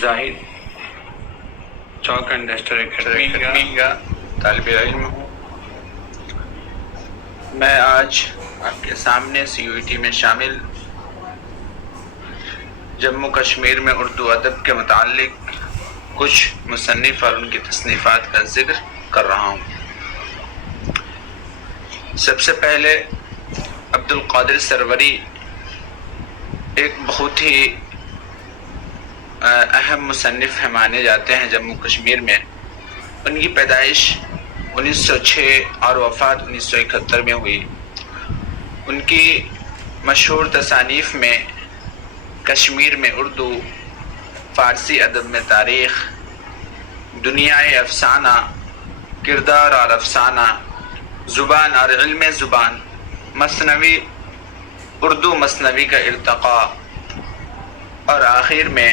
زاہد چوک انڈسٹر academy کا طالب علم ہوں۔ میں آج آپ کے سامنے CUET میں شامل جموں کشمیر میں اردو ادب کے متعلق کچھ مصنف اور ان کی تصنیفات کا ذکر کر رہا ہوں۔ سب سے پہلے عبدالقادر سروری ایک بہت ہی اہم مصنف ہیں، مانے جاتے ہیں جموں کشمیر میں۔ ان کی پیدائش 1906 اور وفات 1971 میں ہوئی۔ ان کی مشہور تصانیف میں کشمیر میں اردو، فارسی ادب میں تاریخ، دنیا افسانہ، کردار اور افسانہ، زبان اور علم زبان، مثنوی، اردو مثنوی کا ارتقاء اور آخر میں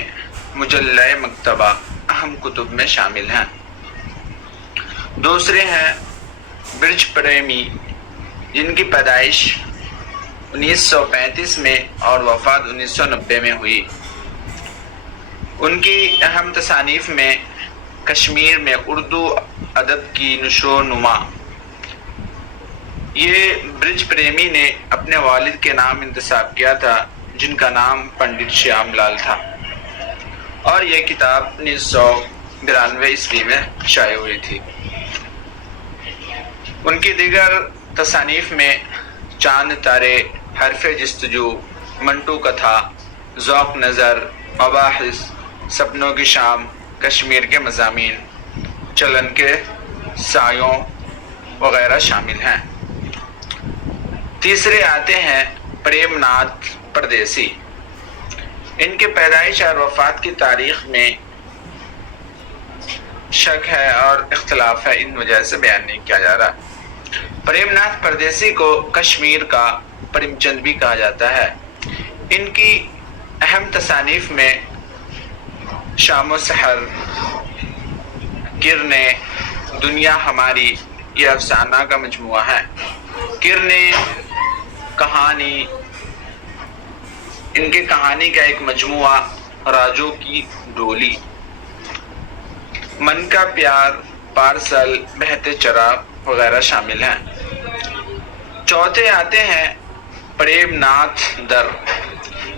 مجلہ مکتبہ اہم کتب میں شامل ہیں۔ دوسرے ہیں برج پریمی، جن کی پیدائش 1935 میں اور وفات 1990 میں ہوئی۔ ان کی اہم تصانیف میں کشمیر میں اردو ادب کی نشو و نما۔ یہ برج پریمی نے اپنے والد کے نام انتساب کیا تھا، جن کا نام پنڈت شیام لال تھا، اور یہ کتاب 1992 میں شائع ہوئی تھی۔ ان کی دیگر تصانیف میں چاند تارے، حرف جستجو، منٹو کتھا، ذوق نظر، مباحث، سپنوں کی شام، کشمیر کے مضامین، چلن کے سایوں وغیرہ شامل ہیں۔ تیسرے آتے ہیں پریم ناتھ پردیسی۔ ان کے پیدائش اور وفات کی تاریخ میں شک ہے اور اختلاف ہے، ان وجہ سے بیان نہیں کیا جا رہا۔ پریم ناتھ پردیسی کو کشمیر کا پریم چند بھی کہا جاتا ہے۔ ان کی اہم تصانیف میں شام و سحر، کرنیں، دنیا ہماری، یہ افسانہ کا مجموعہ ہے۔ کرنیں کہانی، ان کے کہانی کا ایک مجموعہ، راجوں کی ڈولی، من کا پیار، پارسل، بہتے چراغ وغیرہ شامل ہیں۔ چوتھے آتے ہیں پریم ناتھ در۔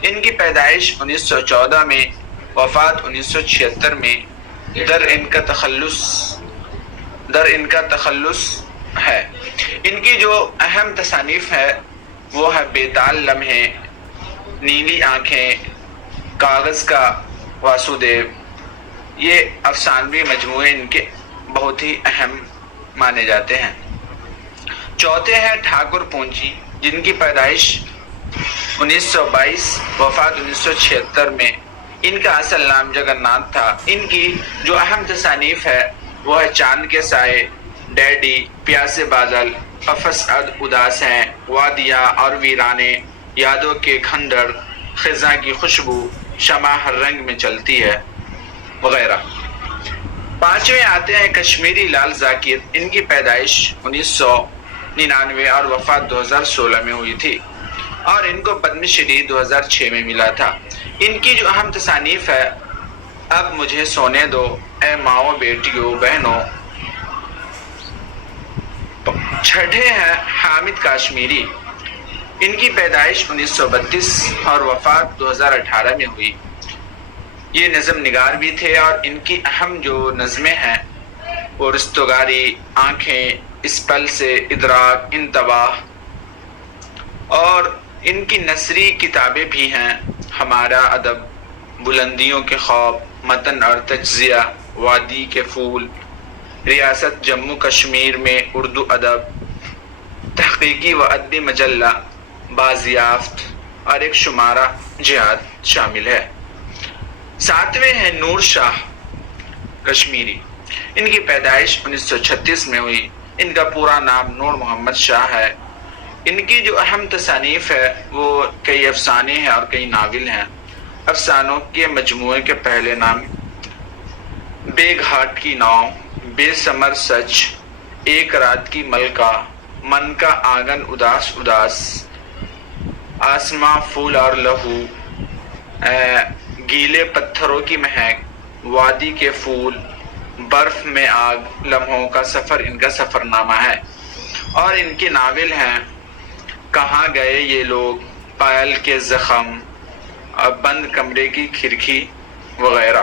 ان کی پیدائش 1914 میں، وفات 1976 میں۔ در ان کا تخلص ہے۔ ان کی جو اہم تصانیف ہے وہ ہے بیتال لمحے، نیلی آنکھیں، کاغذ کا واسودیو۔ یہ افسانوی مجموعے ان کے بہت ہی اہم مانے جاتے ہیں۔ چوتھے ہیں ٹھاکر پونچی، جن کی پیدائش 1922، وفات 1976 میں۔ ان کا اصل نام جگن ناتھ تھا۔ ان کی جو اہم تصانیف ہے وہ ہے چاند کے سائے، ڈیڈی، پیاسے بادل، قفس اداس ہیں، وادیاں اور ویرانے، یادوں کے کھنڈر، خزاں کی خوشبو، شمع ہر رنگ میں چلتی ہے وغیرہ۔ پانچویں آتے ہیں کشمیری لال ذاکر۔ ان کی پیدائش 1999 اور وفات 2016 میں ہوئی تھی، اور ان کو پدم شری 2006 میں ملا تھا۔ ان کی جو اہم تصانیف ہے اب مجھے سونے دو، اے ماؤں بیٹیوں بہنوں۔ چھٹے ہیں حامد کاشمیری۔ ان کی پیدائش 1932 اور وفات 2018 میں ہوئی۔ یہ نظم نگار بھی تھے، اور ان کی اہم جو نظمیں ہیں وہ رستگاری، آنکھیں، اس پل سے، ادراک، انتباہ، اور ان کی نثری کتابیں بھی ہیں، ہمارا ادب، بلندیوں کے خواب، متن اور تجزیہ، وادی کے پھول، ریاست جموں کشمیر میں اردو ادب، تحقیقی و ادبی مجلہ، بازیافت، اور ایک شمارہ جہاد شامل ہے۔ ساتویں ہیں نور شاہ کشمیری۔ ان کی پیدائش 1936 میں ہوئی۔ ان کا پورا نام نور محمد شاہ ہے۔ ان کی جو اہم تصانیف ہے وہ کئی افسانے ہیں اور کئی ناول ہیں۔ افسانوں کے مجموعے کے پہلے نام بے گھاٹ کی ناؤ، بے ثمر سچ، ایک رات کی ملکہ، من کا آنگن اداس اداس، آسماں پھول اور لہو، گیلے پتھروں کی مہک، وادی کے پھول، برف میں آگ، لمحوں کا سفر ان کا سفر نامہ ہے۔ اور ان کی ناول ہیں کہاں گئے یہ لوگ، پائل کے زخم، بند کمرے کی کھڑکی وغیرہ۔